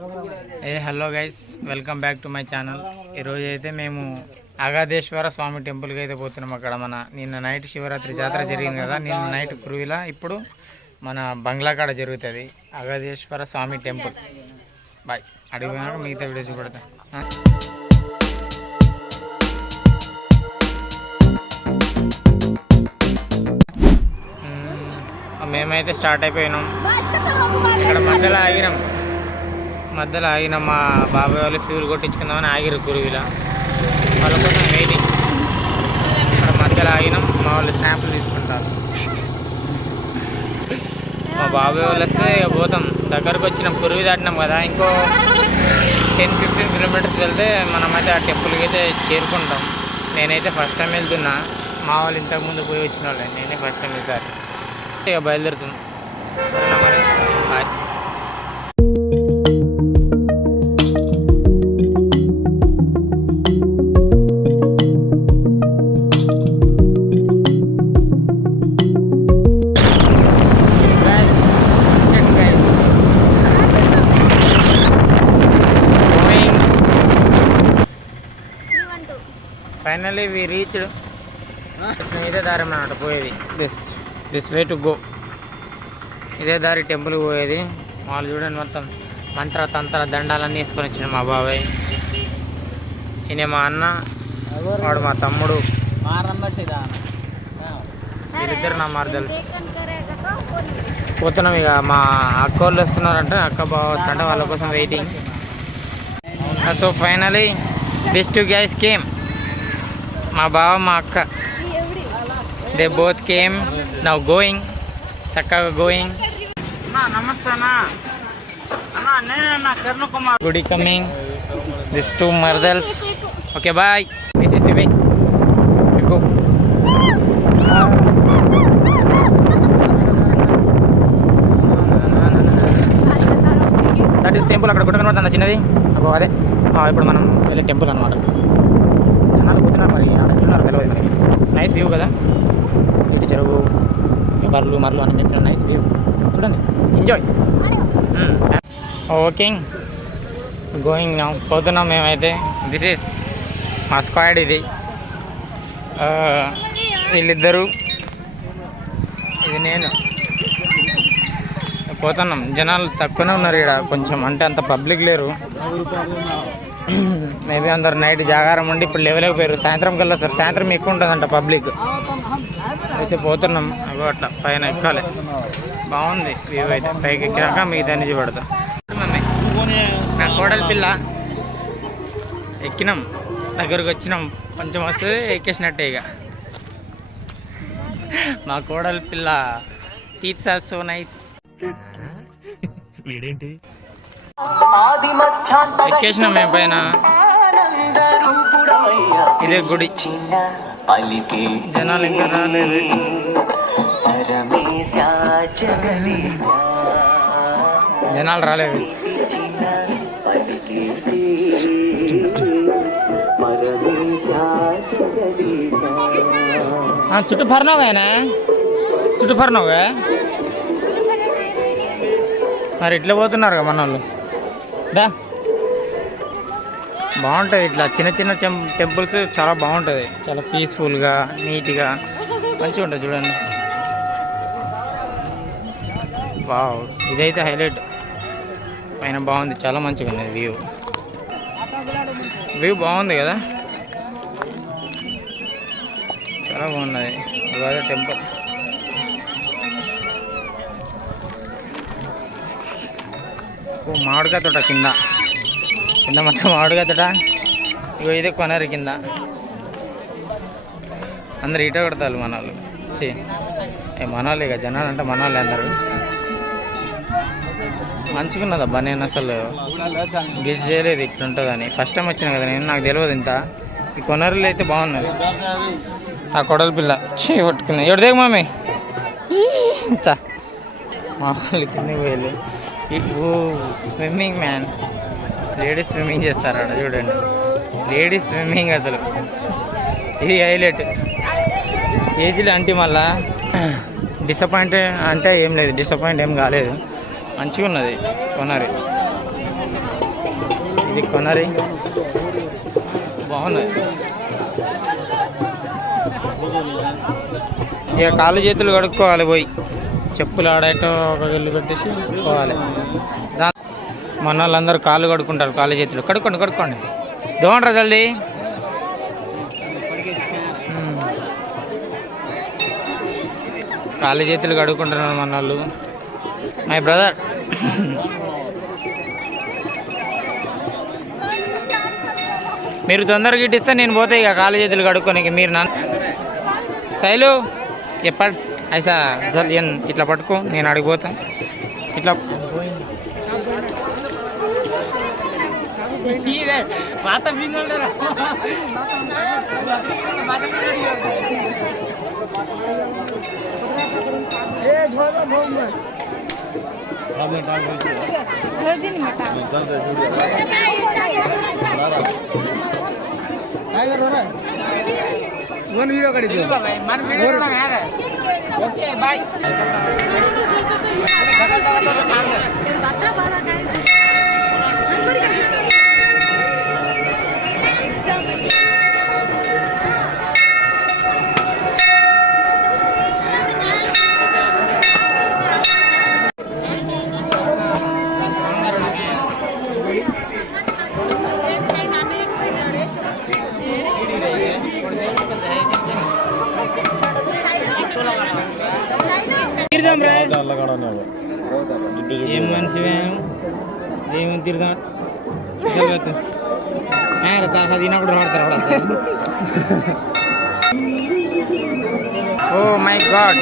Hello guys, welcome back to my channel. ఈరోజు అయితే మేము అగాధేశ్వర స్వామి టెంపుల్కి అయితే పోతున్నాం. అక్కడ నిన్న నైట్ శివరాత్రి జాతర జరిగింది కదా, నిన్న నైట్ కురువిలా ఇప్పుడు మన బంగ్లా కాడ జరుగుతుంది అగాధేశ్వర స్వామి టెంపుల్. బాయ్, అడిగిపోయినాక మిగతా వీడియో చూపెడతా. మేమైతే స్టార్ట్ అయిపోయినాం. ఇక్కడ మధ్యలో ఆగినాం. మా బాబాయ్ వాళ్ళు ఫ్యూల్ కొట్టించుకుందామని ఆగిరు కురువిలా. వాళ్ళ కోసం వెయిటింగ్. ఇక్కడ మధ్యలో ఆగినాం. మా వాళ్ళు స్నాప్లు తీసుకుంటారు. మా బాబాయ్ వాళ్ళు వస్తే ఇక పోతాం. దగ్గరకు వచ్చినాం, కురువి దాటినాం కదా. ఇంకో 10-15 కిలోమీటర్స్ వెళ్తే మనమైతే ఆ టెంపుల్కి అయితే చేరుకుంటాం. నేనైతే ఫస్ట్ టైం వెళ్తున్నా. మా వాళ్ళు ఇంతకుముందు పోయి వచ్చిన వాళ్ళే, నేనే ఫస్ట్ టైం ఈసారి. ఇక బయలుదేరుతున్నాం. సరేనా మరి, బాయ్. Finally we reached. ఇదే దారి అన్నమాట పోయేది. This way to go. ఇదే దారి టెంపుల్కి పోయేది. వాళ్ళు చూడండి, మొత్తం మంత్ర తంత్ర దండాలన్నీ వేసుకొని వచ్చిన మా బాబాయ్. ఈయన మా అన్న, వాడు మా తమ్ముడు. వీళ్ళిద్దరు నా మరదలు. పోతున్నాం. ఇక మా అక్క వాళ్ళు వస్తున్నారంటే, అక్క బావ వస్తుంటే వాళ్ళ కోసం waiting. So finally this two guys came. మా బావ మా అక్క, they both came. Now going, చక్కగా గోయింగ్. గుడి కమింగ్. దిస్ టూ మర్దల్స్. Okay bye. This is the way to go. That is temple. అక్కడ గుట్ట కనబడుతుంది చిన్నది. అదే ఇప్పుడు మనం వెళ్ళే టెంపుల్ అనమాట. జనాలు కూర్చున్నారు, మరి అక్కడ తిన్నారు తెలియదు మనకి. నైస్ వ్యూ కదా, ఇటు చెరువు, బర్లు మర్లు అని చెప్పిన నైస్ వ్యూ. చూడండి, ఎంజాయ్. ఓకే, గోయింగ్ నా. పోతున్నాం మేమైతే. దిస్ ఈస్ మా స్క్వాడ్. ఇది వీళ్ళిద్దరు, ఇది నేను. పోతున్నాం. జనాలు తక్కువనే ఉన్నారు ఇక్కడ కొంచెం, అంటే అంత పబ్లిక్ లేరు. మేబీ అందరు నైట్ జాగారం ఉండి ఇప్పుడు లేవలేకపోయారు. సాయంత్రం కల్లా సార్, సాయంత్రం ఎక్కువ ఉంటుందంట పబ్లిక్. అయితే పోతున్నాం. అవి అట్లా పైన ఎక్కాలి. బాగుంది వ్యూ అయితే. పైకి ఎక్కాక మిగతా నుంచి పడతా. నా కోడలి పిల్ల ఎక్కినాం, దగ్గరకు వచ్చినాం. కొంచెం వస్తే ఎక్కేసినట్టే. ఇక మా కోడలి పిల్ల టీచ్ ఆర్ సో నైస్. ఎక్కేసినాం మేము పైన. ఇదే గుడి. జనాలు ఇంకా రాలేదు. జనాలు రాలేదు. చుట్టూ పర్నోగాయనా, చుట్టూ పర్నోగా. మరి ఇట్లా పోతున్నారు కదా మన వాళ్ళు. దా, బాగుంటుంది ఇట్లా చిన్న చిన్న టెంపుల్స్. చాలా బాగుంటుంది, చాలా పీస్ఫుల్గా, నీట్గా, మంచిగా ఉంటుంది. చూడండి, వావ్. ఇదైతే హైలైట్. పైన బాగుంది, చాలా మంచిగా ఉంది వ్యూ. వ్యూ బాగుంది కదా, చాలా బాగున్నది. ఇవాళ టెంపుల్. మామిడికాయ తోట కింద మొత్తం మామిడికాయ తోట. ఇగో ఇదే కొనరు కింద. అందరు ఈట కొడతారు మన వాళ్ళు. మన వాళ్ళు ఇక జనాలు అంటే మన వాళ్ళే అందరు. మంచిగా ఉన్నది అబ్బా. నేను అసలు గెస్ చేయలేదు ఇట్లా ఉంటుందని. ఫస్ట్ టైం వచ్చినా కదా నేను, నాకు తెలియదు ఇంత. ఈ కొనరులు అయితే బాగున్నది. ఆ కొడల పిల్ల పట్టుకుంది. ఎవరి దగ్గర మమ్మీ చా మా వాళ్ళు కిందకి పోయాలి. స్విమ్మింగ్ మ్యాన్, లేడీస్ స్విమ్మింగ్ చేస్తారు అక్కడ. చూడండి, లేడీస్ స్విమ్మింగ్. అసలు ఇది హైలైట్. ఏజ్లో అంటే మళ్ళా డిసప్పాయింట్ అంటే ఏం లేదు, డిసప్పాయింట్ ఏం కాలేదు. మంచిగా ఉన్నది కొనారి. ఇది కొనరి బాగున్నది. ఇక కాళ్ళు చేతులు కడుక్కోవాలి, పోయి చెప్పులు ఆడేటో ఒక వెళ్ళి పెట్టేసి పోవాలి. మన వాళ్ళందరూ కాళ్ళు కడుక్కుంటారు, కాళ్ళు చేతులు కడుక్కోండి దోండ్రా జల్దీ. కాళ్ళు చేతులు కడుక్కుంటున్నారు మన వాళ్ళు. మై బ్రదర్ మీరు తొందరగా ఇట్టిస్తే నేను పోతే ఇక కాళ్ళు చేతులు కడుక్కొని మీరు నన్ను శైలు ఎప్పటి ఐసా జల్ ఇట్లా పట్టుకో, నేను అడిగిపోతా ఇట్లా. పాత वीडियो कर दो मन वीडियो ना यार ओके बाय ఏం మనిషి ఏమని తిరుగుదాం తినప్పుడు వాడతారు అసలు. ఓ మై గాడ్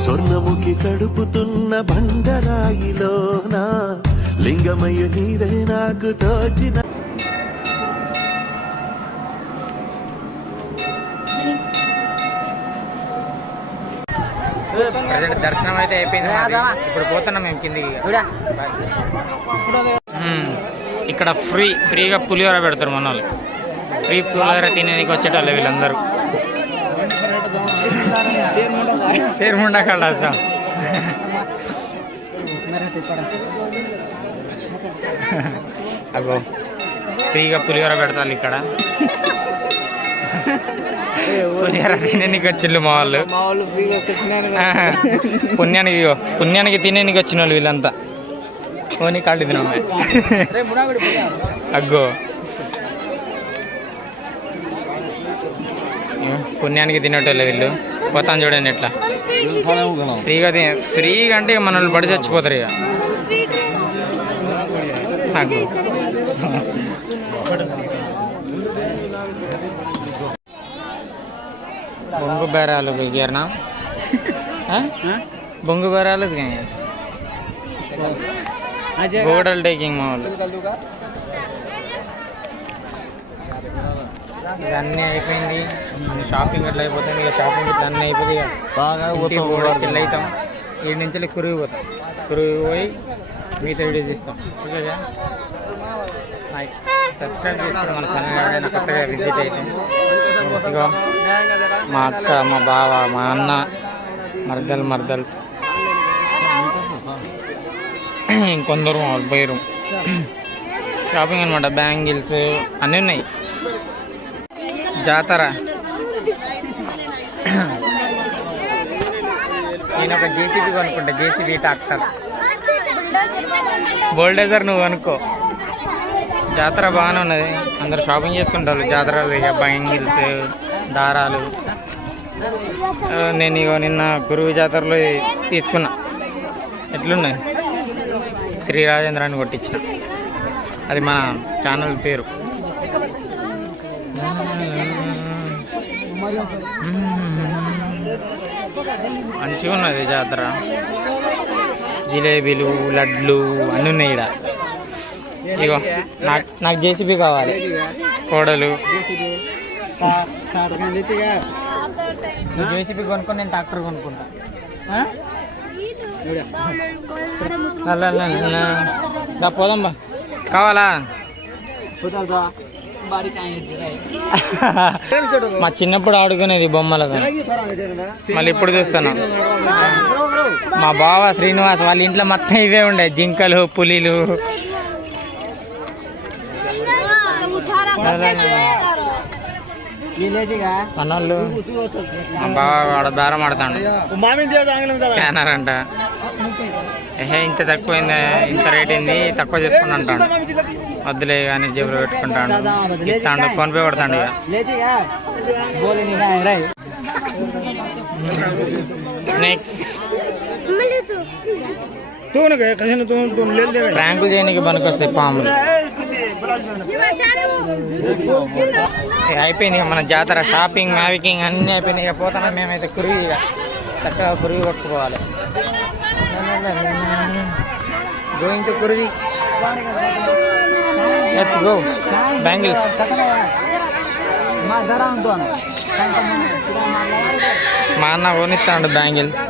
స్వర్ణముఖి తడుపుతున్న బండరాయిలోన లింగమయ్య నీవే నాకు తోచిన. దర్శనం అయితే అయిపోయింది, ఇప్పుడు పోతున్నాం మేము కిందికి. ఇక్కడ ఫ్రీగా పులిహోర పెడతారు మన వాళ్ళు. ఫ్రీ పులిహోర తినేందుకు వచ్చేటోళ్ళు వీళ్ళందరూ. షేర్ముండా కాడ వస్తాం. అగో ఫ్రీగా పులిహోర పెడతారు ఇక్కడ. పులిహోర తినేందుకు వచ్చిళ్ళు మా వాళ్ళు. పుణ్యానికి తినేందుకు వచ్చిన వాళ్ళు వీళ్ళంతా. ఓని కాళ్ళు తినమ్మ అగ్గో పుణ్యానికి తినేటోళ్ళు వీళ్ళు. పోతాను చూడండి ఎట్లా ఫ్రీగా అంటే ఇక మన వాళ్ళు పడి చచ్చిపోతారు ఇక. బొంగు బేరాలు గిరనా బొంగు బేరాలు గోడల్ టేకింగ్ మా వాళ్ళు. ఇక అన్నీ అయిపోయింది, షాపింగ్ అట్లా అయిపోతుంది. ఇక షాపింగ్ ఇట్లా అన్నీ అయిపోతుంది. ఇక చిల్లు అవుతాం. ఈ నుంచి కురిగిపోతాం. కురిగిపోయి మిగతా వీడియోస్ ఇస్తాం. ఓకేగా నైస్. సబ్స్క్రైబ్ చేసుకుని మన ఛానల్ కొత్తగా విజిట్ అవుతాం. ఇగో మా అక్క, మా బావ, మా అన్న, మర్దల్స్ ఇంకొందరు పోయారు. షాపింగ్ అనమాట, బ్యాంగిల్స్ అన్నీ ఉన్నాయి. జాతర. నేను ఒక జేసీబీ కొనుక్కుంటా, జేసీబీ ట్రాక్టర్. బోల్డేజర్ నువ్వు అనుకో. జాతర బాగానే ఉన్నది, అందరు షాపింగ్ చేసుకుంటారు జాతరలు. ఇక బ్యాంగిల్స్, దారాలు. నేను ఇగో నిన్న గురువు జాతరలో తీసుకున్నా. ఎట్లున్నాయి? శ్రీ రాజేంద్ర అని కొట్టించిన. అది మన ఛానల్ పేరు. మంచిగా ఉన్నది జాతర. జిలేబీలు, లడ్లు అన్నీ ఉన్నాయి ఇక్కడ. ఇగో నాకు జేసీబీ కావాలి, కోడలు. జేసీబీ కొనుక్కొని నేను ట్రాక్టర్ కొనుక్కుంటా. పోదాం బా. కావాలా? మా చిన్నప్పుడు ఆడుకునేది బొమ్మలతో, మళ్ళీ ఇప్పుడు చూస్తాను. మా బావ శ్రీనివాస్ వాళ్ళ ఇంట్లో మొత్తం ఇవే ఉండే, జింకలు, పులిలు. పనోళ్ళు మా బావ వాడ దారం ఆడతాడు, స్కానర్ అంట. ఏహే ఇంత తక్కువైంది, ఇంత రేట్ అయింది, తక్కువ చేసుకుని అంటాడు. వద్దులే కానీ జేబులో పెట్టుకుంటాడు, ఇస్తాడు, ఫోన్పే కొడతాడు. ఇక నెక్స్ట్ ట్రాంకులు చేయడానికి పనికొస్తాయి పాములు. అయిపోయింది ఇక మన జాతర, షాపింగ్ మ్యావికింగ్ అన్నీ అయిపోయినాయి. ఇక పోతానే మేమైతే కురిగి, ఇక చక్కగా కురిగి కొట్టుకోవాలి. గోయింగ్ టు కురిగి, లెట్స్ గో. బ్యాంగిల్స్ మా అన్న కొనిస్తాడు బ్యాంగిల్స్.